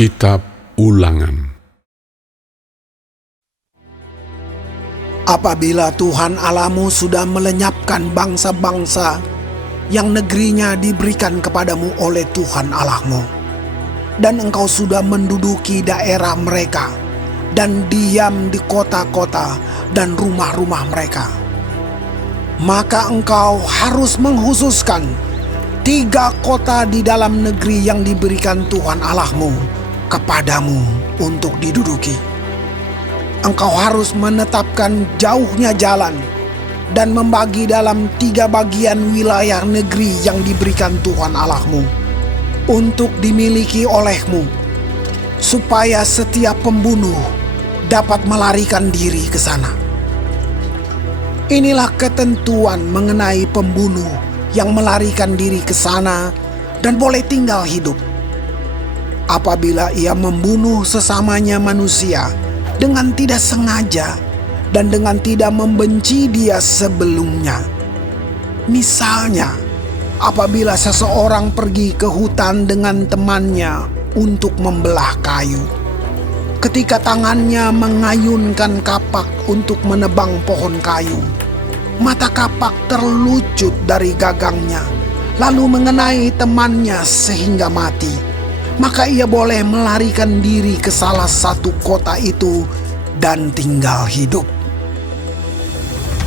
Kitab Ulangan. Apabila Tuhan Allahmu sudah melenyapkan bangsa-bangsa yang negerinya diberikan kepadamu oleh Tuhan Allahmu, dan engkau sudah menduduki daerah mereka dan diam di kota-kota dan rumah-rumah mereka, maka engkau harus menghususkan 3 kota di dalam negeri yang diberikan Tuhan Allahmu kepadamu untuk diduduki. Engkau harus menetapkan jauhnya jalan dan membagi dalam 3 bagian wilayah negeri yang diberikan Tuhan Allahmu untuk dimiliki olehmu, supaya setiap pembunuh dapat melarikan diri ke sana. Inilah ketentuan mengenai pembunuh yang melarikan diri ke sana dan boleh tinggal hidup. Apabila ia membunuh sesamanya manusia dengan tidak sengaja dan dengan tidak membenci dia sebelumnya. Misalnya, apabila seseorang pergi ke hutan dengan temannya untuk membelah kayu, ketika tangannya mengayunkan kapak untuk menebang pohon kayu, mata kapak terlucut dari gagangnya, lalu mengenai temannya sehingga mati, maka ia boleh melarikan diri ke salah satu kota itu dan tinggal hidup.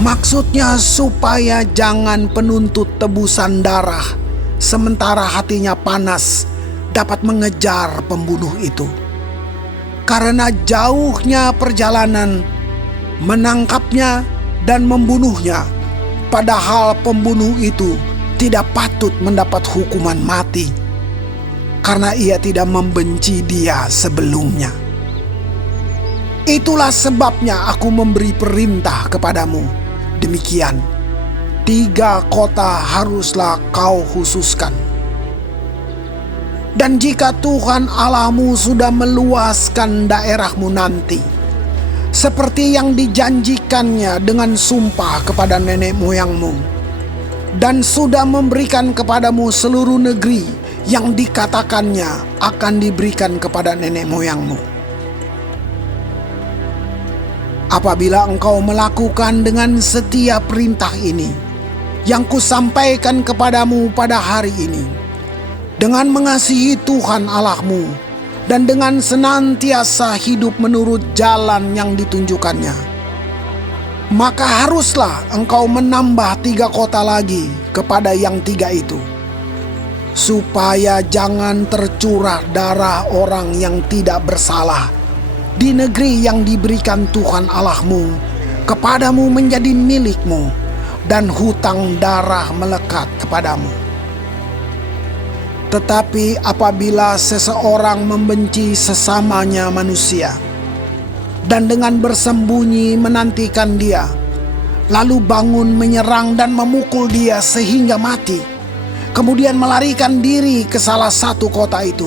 Maksudnya supaya jangan penuntut tebusan darah sementara hatinya panas dapat mengejar pembunuh itu. Karena jauhnya perjalanan menangkapnya dan membunuhnya, padahal pembunuh itu tidak patut mendapat hukuman mati, karena ia tidak membenci dia sebelumnya. Itulah sebabnya aku memberi perintah kepadamu, demikian 3 kota haruslah kau khususkan. Dan jika Tuhan Allahmu sudah meluaskan daerahmu nanti, seperti yang dijanjikannya dengan sumpah kepada nenek moyangmu, dan sudah memberikan kepadamu seluruh negeri yang dikatakannya akan diberikan kepada nenek moyangmu. Apabila engkau melakukan dengan setia perintah ini yang kusampaikan kepadamu pada hari ini, dengan mengasihi Tuhan Allahmu dan dengan senantiasa hidup menurut jalan yang ditunjukkannya, maka haruslah engkau menambah 3 kota lagi kepada yang 3 itu, supaya jangan tercurah darah orang yang tidak bersalah di negeri yang diberikan Tuhan Allahmu kepadamu menjadi milikmu, dan hutang darah melekat kepadamu. Tetapi apabila seseorang membenci sesamanya manusia dan dengan bersembunyi menantikan dia, lalu bangun menyerang dan memukul dia sehingga mati, kemudian melarikan diri ke salah satu kota itu,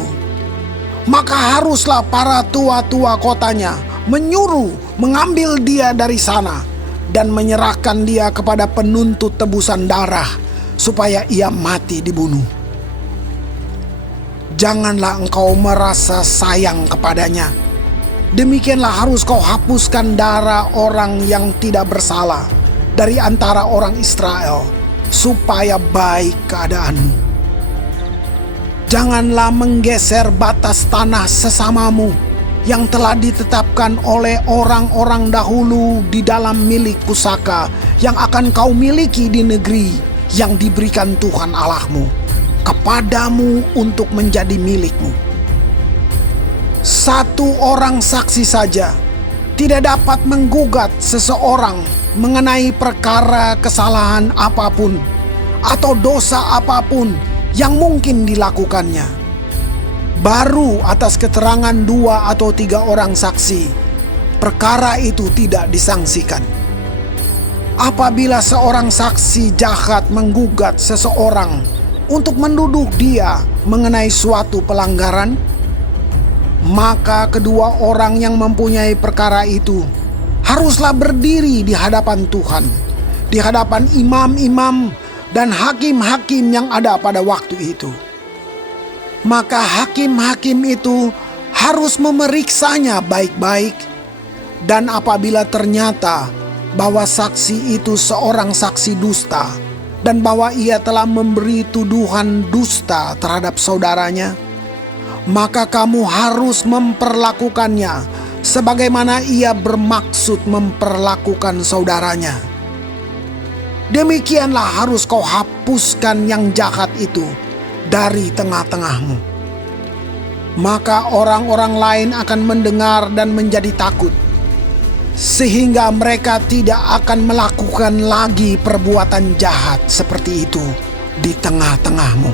maka haruslah para tua-tua kotanya menyuruh mengambil dia dari sana dan menyerahkan dia kepada penuntut tebusan darah supaya ia mati dibunuh. Janganlah engkau merasa sayang kepadanya. Demikianlah harus kau hapuskan darah orang yang tidak bersalah dari antara orang Israel, supaya baik keadaanmu. Janganlah menggeser batas tanah sesamamu yang telah ditetapkan oleh orang-orang dahulu di dalam milik pusaka yang akan kau miliki di negeri yang diberikan Tuhan Allahmu kepadamu untuk menjadi milikmu. 1 orang saksi saja tidak dapat menggugat seseorang mengenai perkara kesalahan apapun atau dosa apapun yang mungkin dilakukannya. Baru atas keterangan 2 atau 3 orang saksi, perkara itu tidak disangsikan. Apabila seorang saksi jahat menggugat seseorang untuk menduduk dia mengenai suatu pelanggaran, maka kedua orang yang mempunyai perkara itu haruslah berdiri di hadapan Tuhan, di hadapan imam-imam dan hakim-hakim yang ada pada waktu itu. Maka hakim-hakim itu harus memeriksanya baik-baik, dan apabila ternyata bahwa saksi itu seorang saksi dusta dan bahwa ia telah memberi tuduhan dusta terhadap saudaranya, maka kamu harus memperlakukannya sebagaimana ia bermaksud memperlakukan saudaranya. Demikianlah harus kau hapuskan yang jahat itu dari tengah-tengahmu. Maka orang-orang lain akan mendengar dan menjadi takut, sehingga mereka tidak akan melakukan lagi perbuatan jahat seperti itu di tengah-tengahmu.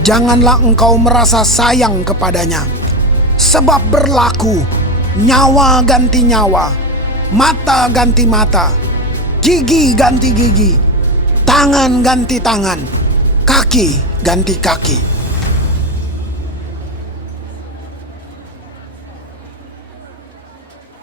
Janganlah engkau merasa sayang kepadanya, sebab berlaku nyawa ganti nyawa, mata ganti mata, gigi ganti gigi, tangan ganti tangan, kaki ganti kaki.